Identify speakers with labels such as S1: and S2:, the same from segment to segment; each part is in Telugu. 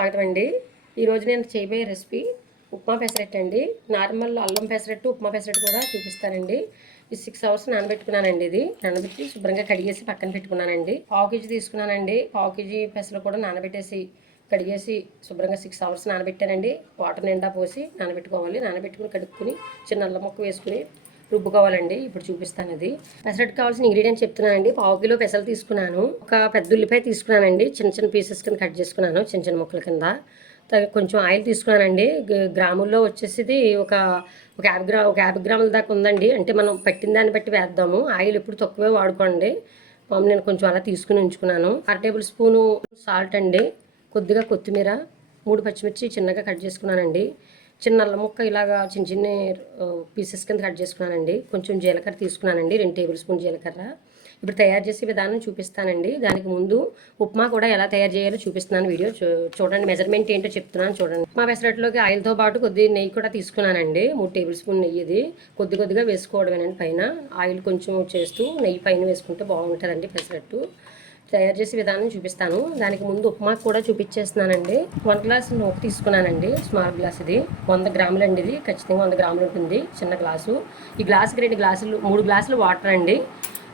S1: స్వాగతం అండి. ఈరోజు నేను చేయబోయే రెసిపీ ఉప్మా పెసరట్టు అండి. నార్మల్ అల్లం పెసరట్టు ఉప్మా పెసరట్టు కూడా చూపిస్తానండి. ఇది సిక్స్ అవర్స్ నానబెట్టుకున్నానండి ఇది. నానబెట్టి శుభ్రంగా కడిగేసి పక్కన పెట్టుకున్నానండి. పావు కేజీ తీసుకున్నానండి. పావు కేజీ పెసలు కూడా నానబెట్టేసి కడిగేసి శుభ్రంగా సిక్స్ అవర్స్ నానబెట్టానండి. వాటర్ నిండా పోసి నానబెట్టుకోవాలి. నానబెట్టుకుని కడుక్కుని చిన్న అల్లం ముక్క వేసుకుని రుబ్బుకోవాలండి ఇప్పుడు చూపిస్తాను అది పెసరట్టు కావాల్సిన ఇంగ్రీడియంట్స్ చెప్తున్నానండి. పావు కిలో పెసలు తీసుకున్నాను. ఒక పెద్ద ఉల్లిపాయ తీసుకున్నానండి. చిన్న చిన్న పీసెస్ కింద కట్ చేసుకున్నాను. చిన్న చిన్న ముక్కల కింద. కొంచెం ఆయిల్ తీసుకున్నానండి. గ్రాముల్లో వచ్చేసి ఇది ఒక ఒక యాభై గ్రా ఒక యాభై గ్రాముల దాకా ఉందండి. అంటే మనం పట్టిన దాన్ని బట్టి వేద్దాము. ఆయిల్ ఎప్పుడు తక్కువే వాడుకోండి. మామూలు నేను కొంచెం అలా తీసుకుని ఉంచుకున్నాను. అర టేబుల్ స్పూను సాల్ట్ అండి. కొద్దిగా కొత్తిమీర మూడు పచ్చిమిర్చి చిన్నగా కట్ చేసుకున్నానండి. చిన్న అల్లం ముక్క ఇలాగా చిన్న చిన్న పీసెస్ కింద కట్ చేసుకున్నానండి. కొంచెం జీలకర్ర తీసుకున్నానండి. రెండు టేబుల్ స్పూన్ జీలకర్ర. ఇప్పుడు తయారు చేసే విధానం చూపిస్తానండి. దానికి ముందు ఉప్మా కూడా ఎలా తయారు చేయాలో చూపిస్తున్నాను వీడియో. చూ- చూడండి మెజర్మెంట్ ఏంటో చెప్తున్నాను చూడండి. ఉప్మా పెసరట్లోకి ఆయిల్తో పాటు కొద్ది నెయ్యి కూడా తీసుకున్నానండి. మూడు టేబుల్ స్పూన్ నెయ్యి ఇది. కొద్ది కొద్దిగా వేసుకోవడమేనండి పైన. ఆయిల్ కొంచెం చేస్తూ నెయ్యి పైన వేసుకుంటే బాగుంటుందండి పెసరట్టు. తయారు చేసే విధానం చూపిస్తాను. దానికి ముందు ఉప్మా కూడా చూపించేస్తున్నానండి. వన్ గ్లాస్ నూక తీసుకున్నానండి. స్మాల్ గ్లాస్ ఇది. వంద గ్రాములు అండి ఇది. ఖచ్చితంగా వంద గ్రాములు ఉంటుంది. చిన్న గ్లాసు. ఈ గ్లాసుకి రెండు గ్లాసులు మూడు గ్లాసులు వాటర్ అండి.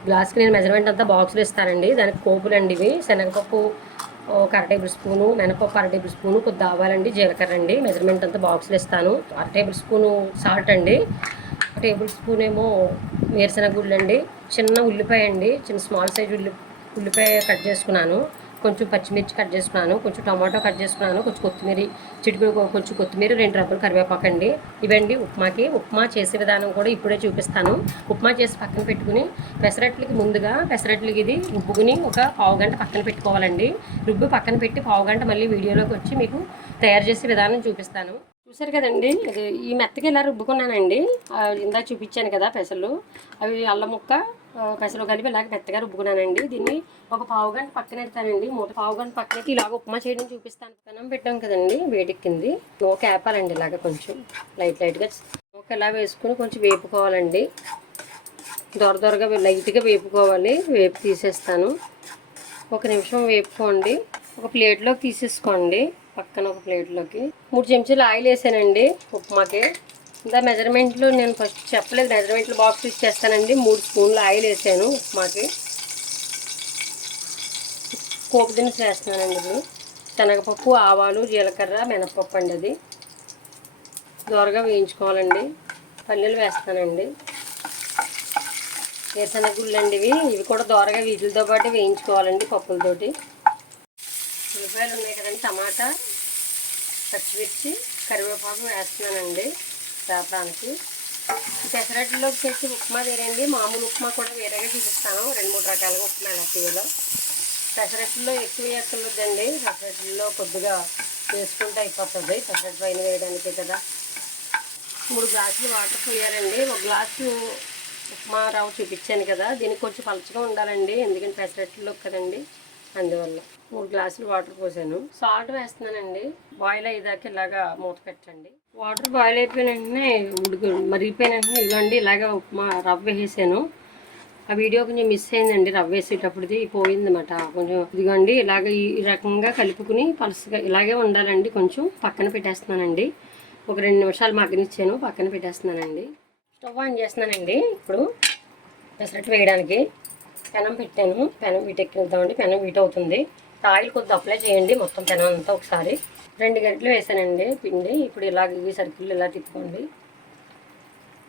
S1: గ్లాస్కి నేను మెజర్మెంట్ అంతా బాక్సులు ఇస్తానండి. దానికి కోపులు అండి ఇవి. శనగపప్పు ఒక అర టేబుల్ స్పూను మినపప్పు అర టేబుల్ స్పూను కొద్ది ఆవాలండి జీలకర్ర అండి. మెజర్మెంట్ అంతా బాక్సులు ఇస్తాను. అర టేబుల్ స్పూను సాల్ట్ అండి. ఒక టేబుల్ స్పూన్ ఏమో వేరుశనగ గుళ్ళు అండి. చిన్న ఉల్లిపాయ అండి. చిన్న స్మాల్ సైజ్ ఉల్లి ఉల్లిపాయ కట్ చేసుకున్నాను కొంచెం పచ్చిమిర్చి కట్ చేసుకున్నాను కొంచెం టమాటో కట్ చేసుకున్నాను కొంచెం కొత్తిమీర చిటికలు కొంచెం కొత్తిమీర రెండు రబ్బలు కరివేపాకు అండి. ఇవండి ఉప్మాకి. ఉప్మా చేసే విధానం కూడా ఇప్పుడే చూపిస్తాను. ఉప్మా చేసి పక్కన పెట్టుకుని పెసరట్లకి ముందుగా పెసరట్లకి ఇది రుబ్బుకుని ఒక పావు గంట పక్కన పెట్టుకోవాలండి. రుబ్బు పక్కన పెట్టి పావు గంట మళ్ళీ వీడియోలోకి వచ్చి మీకు తయారు చేసే విధానం చూపిస్తాను. చూసారు కదండి ఇది ఈ మెత్తగా ఇలా రుబ్బుకున్నానండి. ఇందా చూపించాను కదా పెసలు. అవి అల్లం ముక్క పెసలు కలిపి ఇలాగ మెత్తగా రుబ్బుకున్నానండి. దీన్ని ఒక పావు గంట పక్కన పెడతానండి మూట పావు గంట పక్కన ఇలాగ ఉప్మా చేయడం చూపిస్తాను. పెనం పెట్టాం కదండి వేడెక్కింది. నూక వేపాలండి ఇలాగ కొంచెం లైట్ లైట్గా. నూక ఇలా వేసుకుని కొంచెం వేపుకోవాలండి. దొర దొరగా లైట్గా వేపుకోవాలి. వేపు తీసేస్తాను. ఒక నిమిషం వేపుకోండి. ఒక ప్లేట్లోకి తీసేసుకోండి. పక్కన ఒక ప్లేట్లోకి. మూడు చెంచాలు ఆయిల్ వేసానండి ఉప్మాకి. ఇంకా మెజర్మెంట్లు నేను ఫస్ట్ చెప్పలేదు. మెజర్మెంట్లు బాక్స్ ఇచ్చేస్తానండి మూడు స్పూన్లు ఆయిల్ వేసాను ఉప్మాకి. కోపు దినుసు వేస్తున్నానండి ఇది. శనగపప్పు ఆవాలు జీలకర్ర మినపప్పు అండి అది. దోరగా వేయించుకోవాలండి. పల్లీలు వేస్తానండి వేరుశనగ గుళ్ళు అండి ఇవి. ఇవి కూడా దోరగా వీటితో పాటు వేయించుకోవాలండి పప్పులతోటి. ఉల్లిపాయలు ఉన్నాయి కదండి టమాటా పచ్చిమిర్చి కరివేపాకు వేస్తున్నానండి వేపడానికి ఈ పెసరట్లోకి చేసి ఉప్మా వేరండి. మామూలు ఉప్మా కూడా వేరేగా చూపిస్తాను రెండు మూడు రకాలుగా ఉప్మా ఎలా చేయాలో. పెసరట్లో ఎక్కువ వేసుకోవద్దండి పెసరట్లో కొద్దిగా వేసుకుంటే అయిపోతుంది. పెసరట్ పైన వేయడానికే కదా. మూడు గ్లాసులు వాటర్ పోయారండి ఒక గ్లాసు ఉప్మా రావు చూపించాను కదా. దీనికి కొంచెం పలచగా ఉండాలండి. ఎందుకంటే పెసరట్లో కదండి. అందువల్ల మూడు గ్లాసులు వాటర్ పోసాను. సాల్ట్ వేస్తున్నానండి. బాయిల్ అయ్యేదాకా ఇలాగా మూత పెట్టండి. వాటర్ బాయిల్ అయిపోయిన వెంటనే ఉడుకు మరిగిపోయిన వెంటనే ఇదిగోండి ఇలాగా ఉప్మా రవ్వ వేసాను ఆ వీడియో కొంచెం మిస్ అయిందండి రవ్వ వేసేటప్పుడుది పోయిందన్నమాట. కొంచెం ఇదిగోండి ఇలాగ ఈ ఈ రకంగా కలుపుకుని పలుసుగా ఇలాగే ఉండాలండి కొంచెం పక్కన పెట్టేస్తున్నానండి. ఒక రెండు నిమిషాలు మగ్గనిచ్చాను పక్కన పెట్టేస్తున్నానండి. స్టవ్ ఆన్ చేస్తున్నానండి ఇప్పుడు పెసరట్టు వేయడానికి. పెనం పెట్టాను. పెనం వీటెక్కిద్దామండి పెనం వీట్ అవుతుంది. ఆయిల్ కొద్దిగా అప్లై చేయండి. మొత్తం పెనం అంతా ఒకసారి. రెండు గంటలు వేసానండి పిండి. ఇప్పుడు ఇలాగ ఈ సర్కిల్ ఇలా తిప్పుకోండి.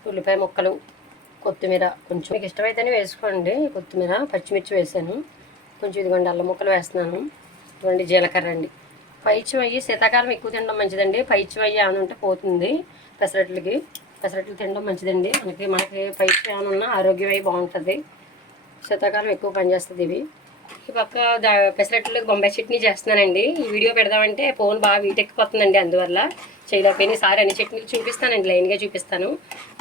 S1: ఉల్లిపాయ ముక్కలు కొత్తిమీర కొంచెం. మీకు ఇష్టమైతేనే వేసుకోండి. కొత్తిమీర పచ్చిమిర్చి వేసాను. కొంచెం ఇదిగోండి అల్లం ముక్కలు వేస్తున్నాను. ఇదిగోండి జీలకర్ర అండి. పైచ్యం అయ్యి శీతాకాలం ఎక్కువ తినడం మంచిదండి. పైచ్యం అయ్యి ఏమైనా ఉంటే పోతుంది. పెసరట్లకి. పెసరట్లు తినడం మంచిదండి. మనకి మనకి పైచ్యం ఏమైనా ఉన్నా ఆరోగ్యం అయ్యి బాగుంటుంది. శీతాకాలం ఎక్కువ పనిచేస్తుంది ఇవి. ఈ పక్క దా బొంబాయి చట్నీ చేస్తున్నానండి. ఈ వీడియో పెడదామంటే ఫోన్ బాగా వీటెక్కిపోతుందండి అందువల్ల. చేయలేకపోయినా సారి అన్ని చట్నీలు చూపిస్తానండి లైన్గా చూపిస్తాను.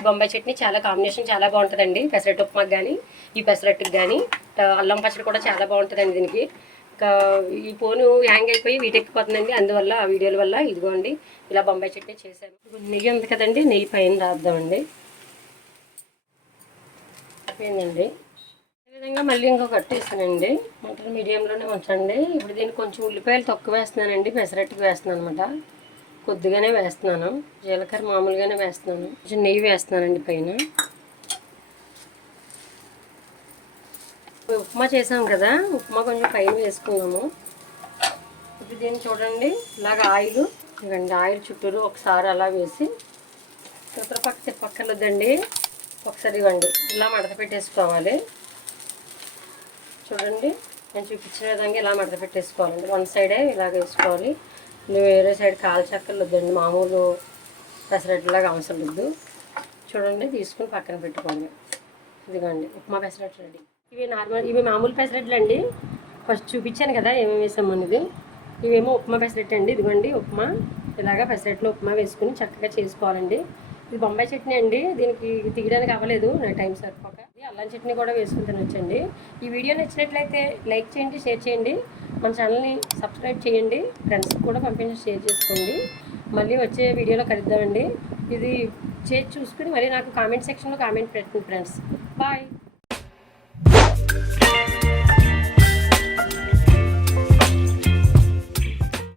S1: బొంబాయి చట్నీ చాలా కాంబినేషన్ చాలా బాగుంటుందండి. పెసరట్టు ఉప్మాకి కానీ ఈ పెసరట్టుకి కానీ అల్లం పచ్చడి కూడా చాలా బాగుంటుందండి దీనికి. ఈ ఫోను హ్యాంగ్ అయిపోయి వీటెక్కిపోతుందండి అందువల్ల ఆ వీడియోల వల్ల ఇదిగోండి ఇలా బొంబాయి చట్నీ చేశాను. ఇప్పుడు నెయ్యి ఉంది కదండి నెయ్యి పైన రాద్దామండి. అయిపోయిందండి విధంగా మళ్ళీ ఇంకొక కట్టేసానండి మంటలు మీడియంలోనే ఉంచండి. ఇప్పుడు దీనికి కొంచెం ఉల్లిపాయలు తక్కువ వేస్తున్నానండి. పెసరట్టుకు వేస్తున్నాను అనమాట కొద్దిగానే వేస్తున్నాను. జీలకర్ర మామూలుగానే వేస్తున్నాను. కొంచెం నెయ్యి వేస్తున్నానండి పైన. ఉప్మా చేసాం కదా. ఉప్మా కొంచెం పైన వేసుకున్నాము. ఇప్పుడు దీన్ని చూడండి. ఇలాగ ఆయిల్. ఇవ్వండి. ఆయిల్ చుట్టూరు ఒకసారి అలా వేసి. ఇతర పక్క తిప్పక్కర్లేదండి ఒకసారి ఇవ్వండి. ఇలా మడత పెట్టేసుకోవాలి. చూడండి. నేను చూపించిన విధంగా ఇలా మడత పెట్టేసుకోవాలండి. వన్ సైడే ఇలాగ వేసుకోవాలి. వేరే సైడ్ కాలు వద్దండి. మామూలు పెసరట్లాగా అవసరం లేదు. చూడండి తీసుకుని పక్కన పెట్టుకోండి. ఇదిగోండి ఉప్మా పెసరట్లు రెడీ. ఇవి నార్మల్ ఇవి మామూలు పెసరట్లు అండి. ఫస్ట్ చూపించాను కదా ఏమేమి వేసాము అనేది. ఇవేమో ఉప్మా పెసరట్టు అండి ఇదిగోండి ఉప్మా. ఇలాగా పెసరట్లో ఉప్మా వేసుకుని చక్కగా చేసుకోవాలండి. ఇది బొంబాయి చట్నీ అండి. దీనికి తీయడానికి అవ్వలేదు. నా టైం సరిపోక. అల్లం చట్నీ కూడా వేసుకుని తినొచ్చండి. ఈ వీడియో నచ్చినట్లయితే లైక్ చేయండి షేర్ చేయండి. మన ఛానల్ని సబ్స్క్రైబ్ చేయండి. ఫ్రెండ్స్కి కూడా పంపించి షేర్ చేసుకోండి. మళ్ళీ వచ్చే వీడియోలో కలుద్దామండి. ఇది చేసి చూసుకుని మళ్ళీ నాకు కామెంట్ సెక్షన్లో కామెంట్ పెట్టండి ఫ్రెండ్స్. బాయ్.